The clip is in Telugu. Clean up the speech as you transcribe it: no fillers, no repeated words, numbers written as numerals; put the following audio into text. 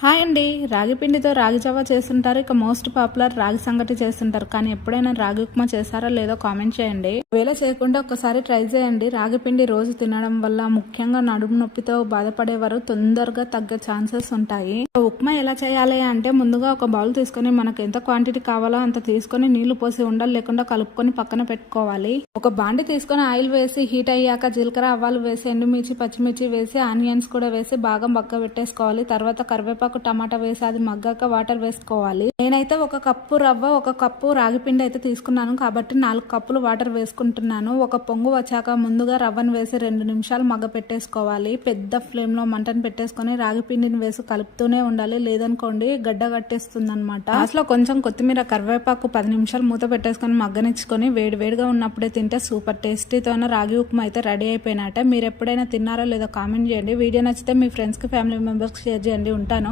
హాయ్ అండి. రాగి పిండితో రాగి జావా చేస్తుంటారు. ఇక మోస్ట్ పాపులర్ రాగి సంగటి చేస్తుంటారు. కానీ ఎప్పుడైనా రాగి ఉప్మా చేశారో లేదో కామెంట్ చేయండి. వేళ చేయకుండా ఒకసారి ట్రై చేయండి. రాగి పిండి రోజు తినడం వల్ల ముఖ్యంగా నడుము నొప్పితో బాధపడేవారు తొందరగా తగ్గే ఛాన్సెస్ ఉంటాయి. ఉప్మా ఎలా చేయాలి అంటే ముందుగా ఒక బౌల్ తీసుకొని మనకు ఎంత క్వాంటిటీ కావాలో అంత తీసుకొని నీళ్లు పోసి ఉండలు లేకుండా కలుపుకొని పక్కన పెట్టుకోవాలి. ఒక బాండి తీసుకొని ఆయిల్ వేసి హీట్ అయ్యాక జీలకర్ర ఆవాలు వేసి ఎండుమిర్చి పచ్చిమిర్చి వేసి ఆనియన్స్ కూడా వేసి బాగా మగ్గ పెట్టేసుకోవాలి. తర్వాత కరివేపాకు టమాటా వేసి అది మగ్గాక వాటర్ వేసుకోవాలి. నేనైతే ఒక కప్పు రవ్వ ఒక కప్పు రాగి పిండి అయితే తీసుకున్నాను కాబట్టి 4 కప్పులు వాటర్ వేసుకుంటున్నాను. ఒక పొంగు వచ్చాక ముందుగా రవ్వను వేసి 2 నిమిషాలు మగ్గ పెట్టేసుకోవాలి. పెద్ద ఫ్లేమ్ లో మంటను పెట్టేసుకొని రాగి పిండిని వేసి కలుపుతూనే ఉండాలి. లేదనుకోండి గడ్డ కట్టేస్తుంది అనమాట. అసలు కొంచెం కొత్తిమీర కరివేపాకు 10 నిమిషాలు మూత పెట్టేసుకొని మగ్గనిచ్చుకొని వేడివేడిగా ఉన్నప్పుడే తింటే సూపర్ టేస్టీతోనే రాగి ఉప్మా అయితే రెడీ అయిపోయినట్టే. మీరు ఎప్పుడైనా తిన్నారో లేదో కామెంట్ చేయండి. వీడియో నచ్చితే మీ ఫ్రెండ్స్ కి ఫ్యామిలీ మెంబర్స్ కి షేర్ చేయండి. ఉంటాను.